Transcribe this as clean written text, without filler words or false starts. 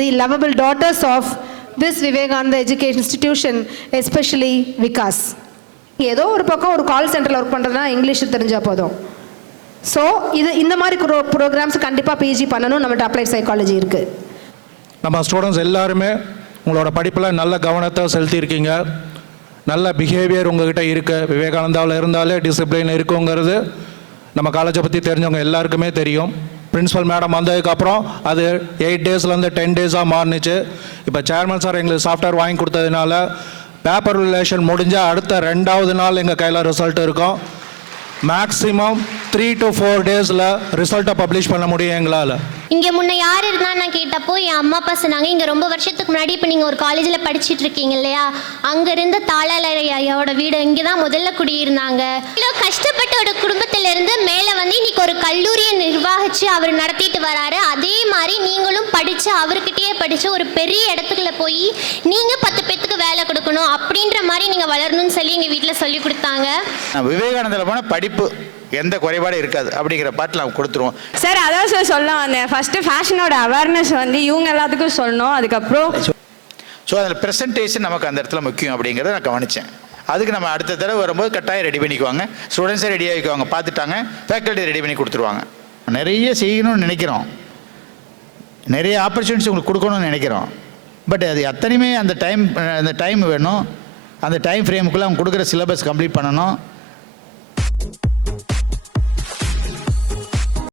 the lovable daughters of this Vivekananda Education Institution, especially Vikas. ஏதோ ஒரு பக்கம் ஒரு கால் சென்டரில் ஒர்க் பண்ணுறதுனா இங்கிலீஷ் தெரிஞ்சால் போதும். ஸோ இந்த மாதிரி ப்ரோக்ராம்ஸ் கண்டிப்பாக பிஜி பண்ணணும். நம்மகிட்ட அப்ளைட் சைக்காலஜி இருக்குது. நம்ம ஸ்டூடெண்ட்ஸ் எல்லாருமே உங்களோட படிப்பில் நல்ல கவனத்தை செலுத்தியிருக்கீங்க. நல்ல பிஹேவியர் உங்ககிட்ட இருக்குது. விவேகானந்தாவில் இருந்தாலே டிசிப்ளின் இருக்குங்கிறது நம்ம காலேஜை பற்றி தெரிஞ்சவங்க எல்லாருக்குமே தெரியும். பிரின்ஸிபல் மேடம் வந்ததுக்கப்புறம் அது 8 டேஸ்லேருந்து 10 டேஸாக மாறினுச்சு. இப்போ சேர்மன் சார் எங்களுக்கு சாஃப்ட்வேர் வாங்கி கொடுத்ததுனால பேப்பர் ரிலேஷன் முடிஞ்சால் அடுத்த 2வது நாள் எங்கள் கையில் ரிசல்ட் இருக்கும். மேக்ஸிமம் 3 to 4 டேஸில் ரிசல்ட்டை பப்ளிஷ் பண்ண முடியும் எங்களால். இங்கே முன்ன யார் இருந்தான்னு நான் கேட்டப்போ என் அம்மா அப்பா சொன்னாங்க, இங்கே ரொம்ப வருஷத்துக்கு முன்னாடி இப்போ நீங்கள் ஒரு காலேஜில் படிச்சுட்டு இருக்கீங்க இல்லையா, அங்கே இருந்த தாளாளர் ஐயாவோட வீடு இங்கே தான் முதல்ல குடியிருந்தாங்க. இவ்வளோ கஷ்டப்பட்ட ஒரு குடும்பத்திலேருந்து மேலே வந்து இன்னைக்கு ஒரு கல்லூரியை நிர்வாகித்து அவர் நடத்திட்டு வராரு. அதே மாதிரி நீங்களும் படித்து அவர்கிட்டயே படித்து ஒரு பெரிய இடத்துக்குள்ள போய் நீங்கள் 10 பேத்துக்கு வேலை கொடுக்கணும் அப்படின்ற மாதிரி நீங்கள் வளரணும்னு சொல்லி எங்கள் வீட்டில் சொல்லி கொடுத்தாங்க. விவேகானந்தில் போனால் படிப்பு எந்த குறைபாடும் இருக்காது அப்படிங்கிற பாட்டில் நம்ம கொடுத்துருவோம். சார் அதான் சார் சொல்ல வந்தேன். ஃபஸ்ட்டு ஃபேஷனோட அவேர்னஸ் வந்து இவங்க எல்லாத்துக்கும் சொல்லணும். அதுக்கப்புறம் ஸோ அதில் ப்ரெசன்டேஷன் நமக்கு அந்த இடத்துல முக்கியம் அப்படிங்கிறத நான் கவனித்தேன். அதுக்கு நம்ம அடுத்த தடவை வரும்போது கட்டாயம் ரெடி பண்ணிக்குவாங்க. ஸ்டூடெண்ட்ஸே ரெடி ஆகிக்குவாங்க, பார்த்துட்டாங்க, ஃபேக்கல்ட்டி ரெடி பண்ணி கொடுத்துருவாங்க. நிறைய செய்யணும்னு நினைக்கிறோம், நிறைய ஆப்பர்ச்சுனிட்டிஸ் உங்களுக்கு கொடுக்கணும்னு நினைக்கிறோம். பட் அது அத்தனையுமே அந்த டைம் வேணும். அந்த டைம் ஃப்ரேமுக்குள்ளே அவங்க கொடுக்குற சிலபஸ் கம்ப்ளீட் பண்ணணும்.